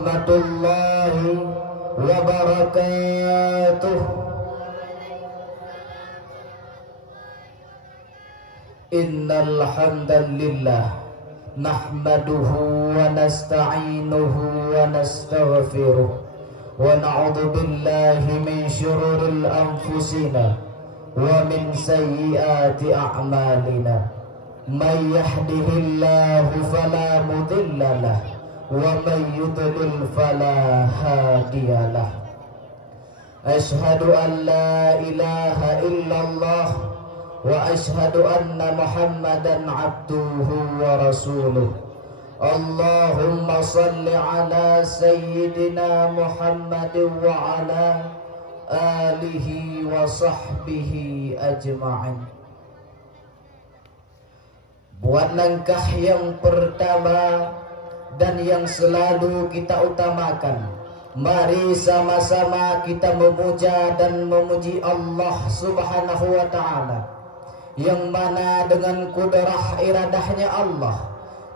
warahmatullahi wabarakatuh. Innal hamdalillah nahmaduhu wa nasta'inuhu wa nastaghfiruh wa na'udzu billahi min syururil anfusina wa min sayyiati a'malina. May yahdihillahu fala mudilla lahu wa may yudlil fala hadiyalah. Ashhadu an la ilaha illallah wa ashhadu anna Muhammadan abduhu wa rasuluh. Allahumma salli ala sayyidina Muhammad wa ala alihi wa sahbihi ajma'in. Buat langkah yang pertama dan yang selalu kita utamakan, mari sama-sama kita memuja dan memuji Allah Subhanahu wa ta'ala, yang mana dengan kudrah iradahnya Allah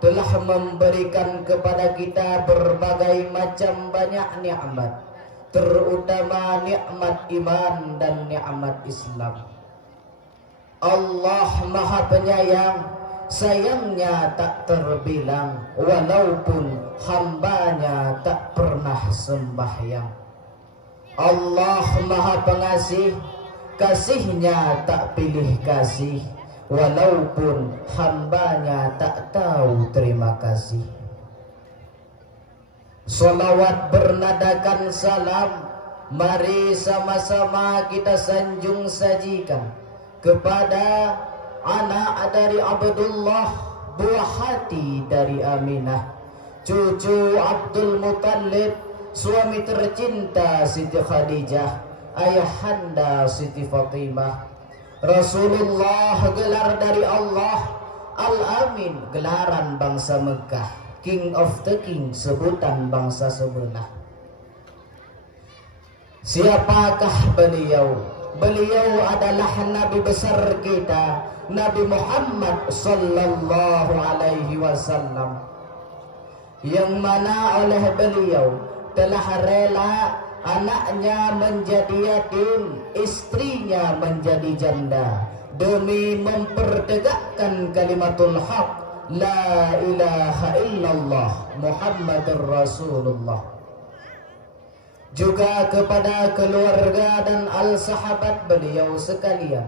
telah memberikan kepada kita berbagai macam banyak nikmat, terutama nikmat iman dan nikmat Islam. Allah Maha Penyayang, sayangnya tak terbilang, walaupun hambanya tak pernah sembahyang. Allah Maha Pengasih, kasihnya tak pilih kasih, walaupun hambanya tak tahu terima kasih. Salawat bernadakan salam, mari sama-sama kita sanjung sajikan kepada anak dari Abdullah, buah hati dari Aminah, cucu Abdul Muttalib, suami tercinta Siti Khadijah, ayahanda Siti Fatimah. Rasulullah gelar dari Allah, Al-Amin gelaran bangsa Mekah, King of the King sebutan bangsa sebelah. Siapakah beliau? Beliau adalah Nabi besar kita, Nabi Muhammad sallallahu alaihi wasallam, yang mana oleh beliau telah rela anaknya menjadi yatim, istrinya menjadi janda, demi mempertegakkan kalimatul haq, la ilaha illallah Muhammadur Rasulullah. Juga kepada keluarga dan al-sahabat beliau sekalian,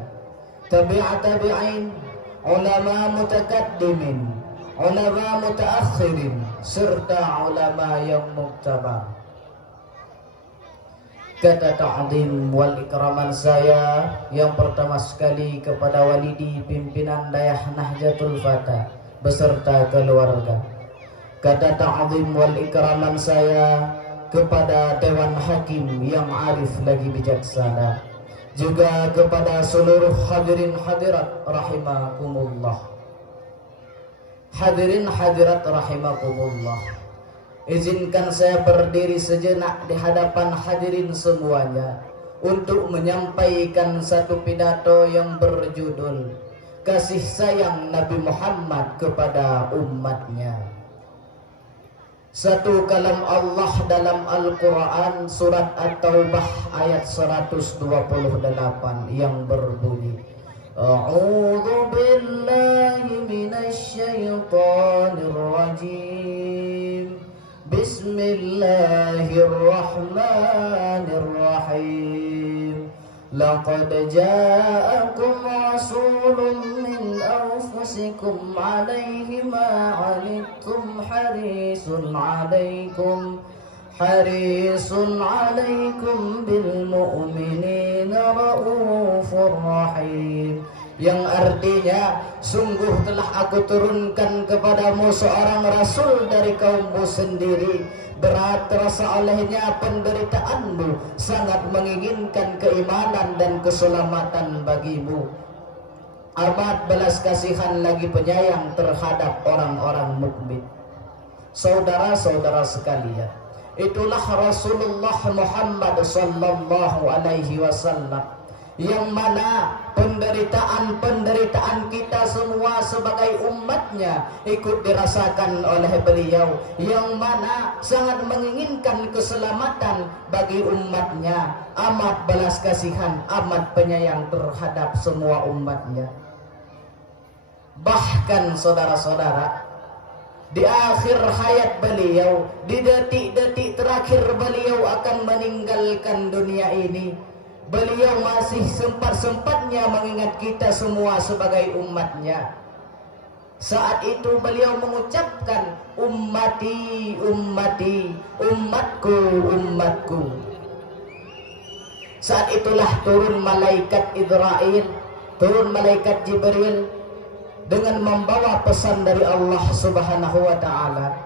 tabi'at tabi'in, ulama mutakaddimin, ulama mutaakhirin, serta ulama yang muktabar. Kata ta'zim wal ikraman saya yang pertama sekali kepada walidi pimpinan Dayah Nahdlatul Fata beserta keluarga. Kata ta'zim wal ikraman saya kepada Dewan Hakim yang arif lagi bijaksana, juga kepada seluruh hadirin hadirat rahimakumullah. Hadirin hadirat rahimakumullah, izinkan saya berdiri sejenak di hadapan hadirin semuanya untuk menyampaikan satu pidato yang berjudul Kasih Sayang Nabi Muhammad kepada umatnya. Satu kalam Allah dalam Al-Quran surat At-Taubah ayat 128 yang berbunyi, A'udzu billahi minasy syaithanir rajim. Bismillahirrahmanirrahim. Laqad ja'akum rasulun min anfusikum 'alaihi ma 'anittum harisun 'alaikum bil mu'minina raufur rahim. Yang artinya, sungguh telah aku turunkan kepadamu seorang rasul dari kaummu sendiri, berat terasa olehnya penderitaanmu, sangat menginginkan keimanan dan keselamatan bagimu, amat belas kasihan lagi penyayang terhadap orang-orang mukmin. Saudara-saudara sekalian, itulah Rasulullah Muhammad sallallahu alaihi wasallam yang mana penderitaan kita semua sebagai umatnya ikut dirasakan oleh beliau, yang mana sangat menginginkan keselamatan bagi umatnya, amat belas kasihan, amat penyayang terhadap semua umatnya. Bahkan saudara-saudara, di akhir hayat beliau, di detik-detik terakhir beliau akan meninggalkan dunia ini, beliau masih sempat-sempatnya mengingat kita semua sebagai umatnya. Saat itu beliau mengucapkan, ummati, ummati, umatku, umatku. Saat itulah turun malaikat Israil, turun malaikat Jibril dengan membawa pesan dari Allah Subhanahu wa ta'ala.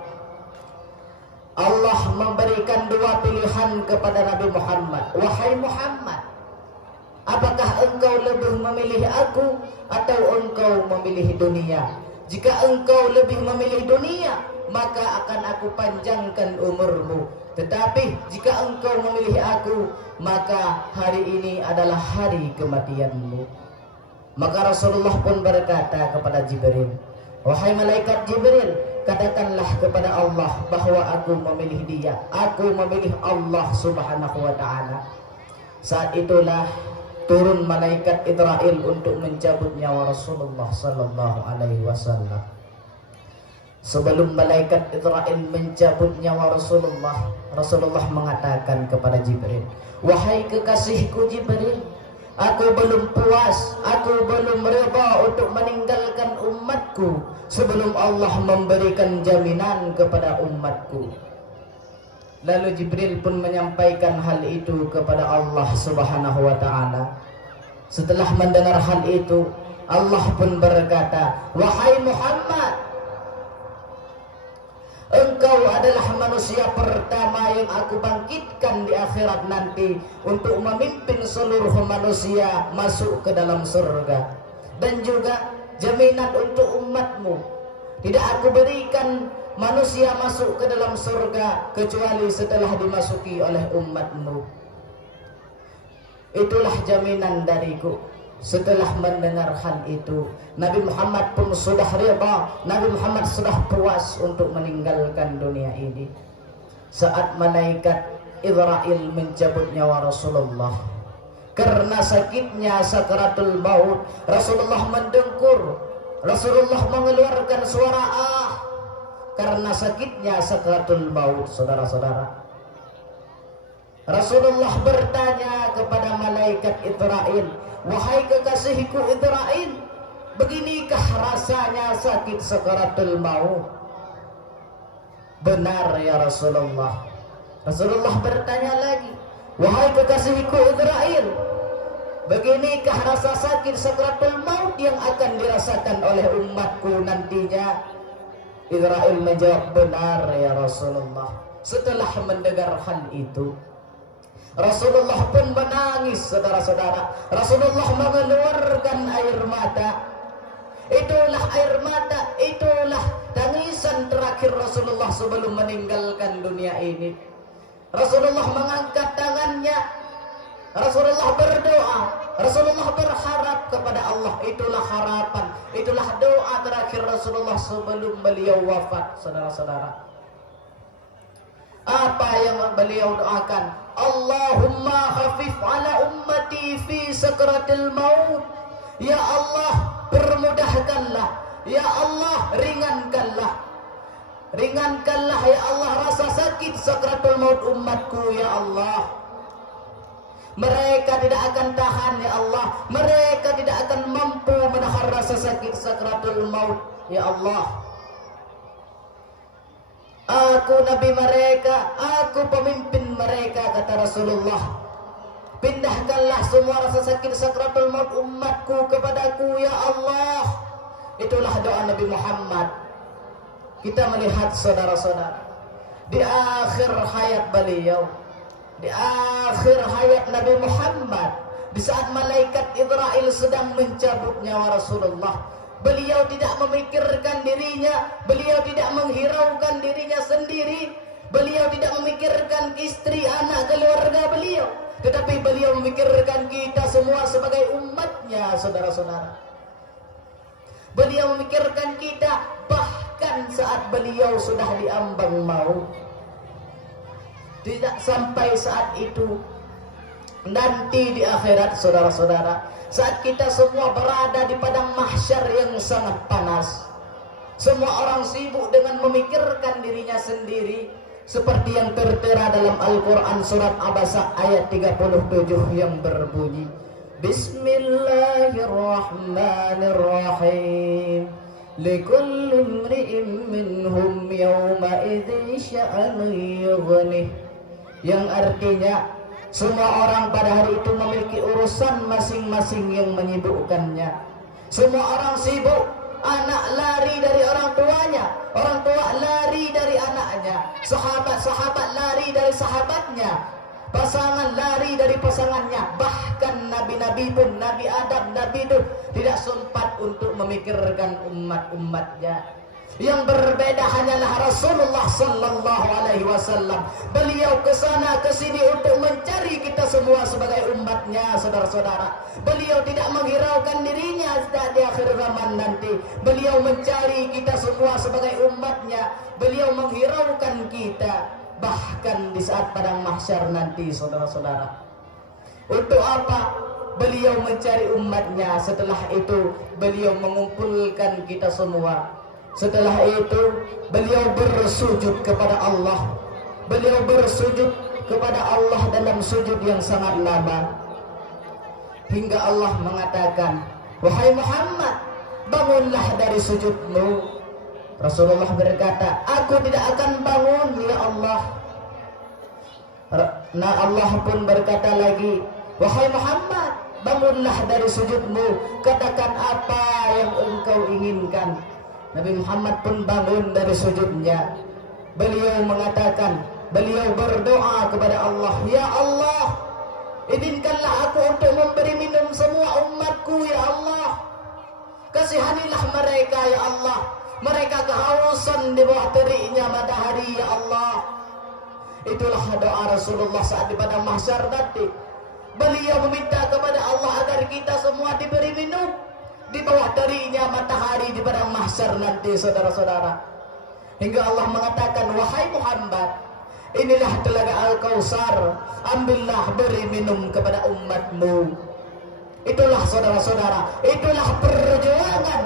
Allah memberikan dua pilihan kepada Nabi Muhammad. Wahai Muhammad, apakah engkau lebih memilih aku atau engkau memilih dunia? Jika engkau lebih memilih dunia, maka akan aku panjangkan umurmu. Tetapi jika engkau memilih aku, maka hari ini adalah hari kematianmu. Maka Rasulullah pun berkata kepada Jibril, wahai malaikat Jibril, katakanlah kepada Allah bahwa aku memilih dia, aku memilih Allah Subhanahu wa ta'ala. Saat itulah turun malaikat Israil untuk mencabut nyawa Rasulullah sallallahu alaihi wasallam. Sebelum malaikat Israil mencabut nyawa Rasulullah, Rasulullah mengatakan kepada Jibril, wahai kekasihku Jibril, aku belum puas, aku belum reda untuk meninggalkan umatku sebelum Allah memberikan jaminan kepada umatku. Lalu Jibril pun menyampaikan hal itu kepada Allah Subhanahu wa ta'ala. Setelah mendengar hal itu, Allah pun berkata, wahai Muhammad, engkau adalah manusia pertama yang aku bangkitkan di akhirat nanti untuk memimpin seluruh manusia masuk ke dalam surga. Dan juga jaminan untuk umatmu, tidak aku berikan manusia masuk ke dalam surga kecuali setelah dimasuki oleh umatmu. Itulah jaminan dariku. Setelah mendengar hal itu, Nabi Muhammad pun sudah rida, Nabi Muhammad sudah puas untuk meninggalkan dunia ini. Saat malaikat Israil mencabut nyawa Rasulullah, karena sakitnya sakaratul maut, Rasulullah mendengkur, Rasulullah mengeluarkan suara ah karena sakitnya sakaratul maut. Saudara-saudara, Rasulullah bertanya kepada malaikat Israil, wahai kekasihku Israil, beginikah rasanya sakit sakaratul maut? Benar ya Rasulullah. Rasulullah bertanya lagi, wahai kekasihku Israil, beginikah rasa sakit sakaratul maut yang akan dirasakan oleh umatku nantinya? Israil menjawab, benar ya Rasulullah. Setelah mendengar hal itu, Rasulullah pun menangis, saudara-saudara. Rasulullah mengeluarkan air mata. Itulah air mata, itulah tangisan terakhir Rasulullah sebelum meninggalkan dunia ini. Rasulullah mengangkat tangannya, Rasulullah berdoa, Rasulullah berharap kepada Allah. Itulah harapan, itulah doa terakhir Rasulullah sebelum beliau wafat, saudara-saudara. Apa yang beliau doakan? Allahumma khafif ala ummati fi sakratil maut. Ya Allah, permudahkanlah. Ya Allah, ringankanlah. Ringankanlah ya Allah rasa sakit sakratul maut umatku ya Allah. Mereka tidak akan tahan ya Allah. Mereka tidak akan mampu menahan rasa sakit sakratul maut ya Allah. Aku nabi mereka, aku pemimpin mereka, kata Rasulullah. Pindahkanlah semua rasa sakit sakratul maut umatku kepadaku ya Allah. Itulah doa Nabi Muhammad. Kita melihat saudara-saudara, di akhir hayat beliau, di akhir hayat Nabi Muhammad, di saat malaikat Israil sedang mencabut nyawa Rasulullah, beliau tidak memikirkan dirinya, beliau tidak menghiraukan dirinya sendiri, beliau tidak memikirkan memikirkan istri, anak, keluarga beliau, tetapi beliau memikirkan kita semua sebagai umatnya, saudara-saudara. Beliau memikirkan kita bahkan saat beliau sudah diambang maut. Tidak sampai saat itu, nanti di akhirat, saudara-saudara, saat kita semua berada di padang mahsyar yang sangat panas, semua orang sibuk dengan memikirkan dirinya sendiri, seperti yang tertera dalam Al-Quran surat Abasa ayat 37 yang berbunyi, Bismillahirrahmanirrahim, likulli imri'in minhum yawma idzin sya'anun yughnih, yang artinya semua orang pada hari itu memiliki urusan masing-masing yang menyibukkannya. Semua orang sibuk, anak lari dari orang tuanya, orang tua lari dari anaknya, sahabat-sahabat lari dari sahabatnya, pasangan lari dari pasangannya. Bahkan nabi-nabi pun, Nabi Adam, Nabi Nuh tidak sempat untuk memikirkan umat-umatnya. Yang berbeda hanyalah Rasulullah sallallahu alaihi wasallam. Beliau kesana kesini untuk mencari kita semua sebagai umatnya, saudara-saudara. Beliau tidak menghiraukan dirinya di akhir zaman nanti. Beliau mencari kita semua sebagai umatnya. Beliau menghiraukan kita bahkan di saat padang mahsyar nanti, saudara-saudara. Untuk apa? Beliau mencari umatnya. Setelah itu beliau mengumpulkan kita semua. Setelah itu beliau bersujud kepada Allah. Beliau bersujud kepada Allah dalam sujud yang sangat lama, hingga Allah mengatakan, wahai Muhammad, bangunlah dari sujudmu. Rasulullah berkata, aku tidak akan bangun ya Allah. Nah, Allah pun berkata lagi, wahai Muhammad, bangunlah dari sujudmu, katakan apa yang engkau inginkan. Nabi Muhammad pun bangun dari sujudnya. Beliau mengatakan, beliau berdoa kepada Allah, ya Allah, izinkanlah aku untuk memberi minum semua umatku ya Allah. Kasihanilah mereka ya Allah. Mereka kehausan di bawah teriknya matahari ya Allah. Itulah doa Rasulullah saat di padang mahsyar tadi. Beliau meminta kepada Allah agar kita semua diberi minum di bawah teriknya matahari di padang mahsyar nanti, saudara-saudara. Hingga Allah mengatakan, wahai Muhammad, inilah telaga Al-Kautsar, ambillah, beri minum kepada umatmu. Itulah saudara-saudara, itulah perjuangan,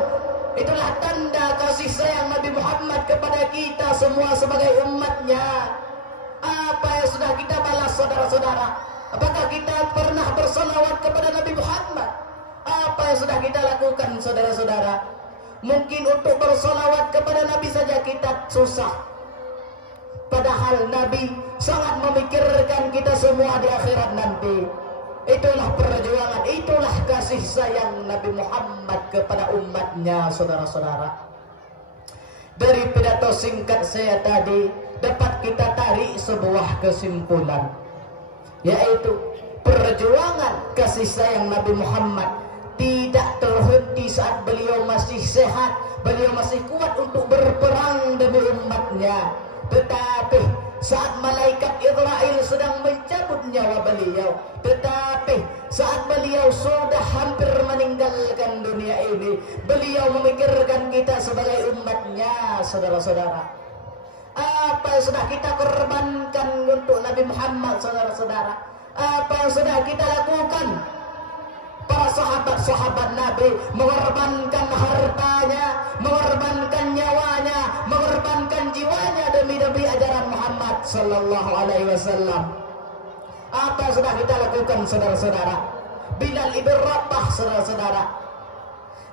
itulah tanda kasih sayang Nabi Muhammad kepada kita semua sebagai umatnya. Apa yang sudah kita balas, saudara-saudara? Apakah kita pernah bersolawat kepada Nabi Muhammad? Apa yang sudah kita lakukan, saudara-saudara? Mungkin untuk bersolawat kepada Nabi saja kita susah. Padahal Nabi sangat memikirkan kita semua di akhirat nanti. Itulah perjuangan, itulah kasih sayang Nabi Muhammad kepada umatnya, saudara-saudara. Dari pidato singkat saya tadi dapat kita tarik sebuah kesimpulan, yaitu perjuangan kasih sayang Nabi Muhammad tidak terhenti saat beliau masih sehat, beliau masih kuat untuk berperang demi umatnya. Tetapi saat malaikat Israel sedang mencabut nyawa beliau, tetapi saat beliau sudah hampir meninggalkan dunia ini, beliau memikirkan kita sebagai umatnya, saudara-saudara. Apa yang sudah kita korbankan untuk Nabi Muhammad, saudara-saudara? Apa yang sudah kita lakukan? Para sahabat-sahabat Nabi mengorbankan hartanya, mengorbankan nyawanya, mengorbankan jiwanya demi ajaran Muhammad sallallahu alaihi wasallam. Apa yang sudah kita lakukan, saudara-saudara? Bilal ibn Rabah, saudara-saudara,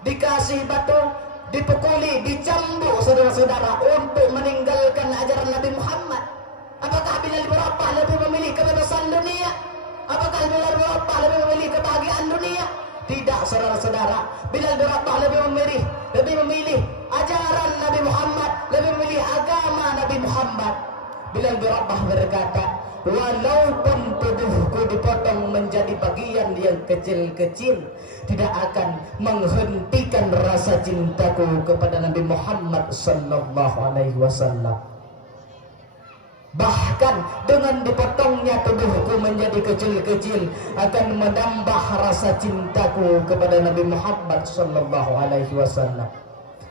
dikasih batu, dipukuli, dicambuk, saudara-saudara, untuk meninggalkan ajaran Nabi Muhammad. Apakah Bilal ibn Rabah lebih memilih kebebasan dunia? Apakah Bilal bin Rabah lebih memilih kebahagiaan dunia? Tidak, saudara-saudara. Bilal bin Rabah lebih memilih ajaran Nabi Muhammad, lebih memilih agama Nabi Muhammad. Bilal bin Rabah berkata, walaupun tubuhku dipotong menjadi bagian yang kecil-kecil, tidak akan menghentikan rasa cintaku kepada Nabi Muhammad sallallahu alaihi wasallam. Bahkan dengan dipotongnya tubuhku menjadi kecil-kecil akan menambah rasa cintaku kepada Nabi Muhammad sallallahu alaihi wasallam.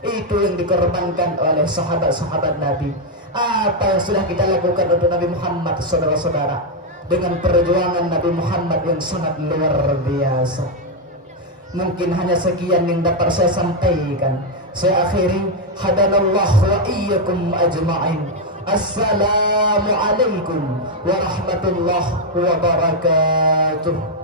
Itu yang dikorbankan oleh sahabat-sahabat Nabi. Apa yang sudah kita lakukan untuk Nabi Muhammad, saudara-saudara, dengan perjuangan Nabi Muhammad yang sangat luar biasa. Mungkin hanya sekian yang dapat saya sampaikan. Saya akhiri, hadanallahu wa iyyakum ajma'in. Assalamualaikum warahmatullahi wabarakatuh.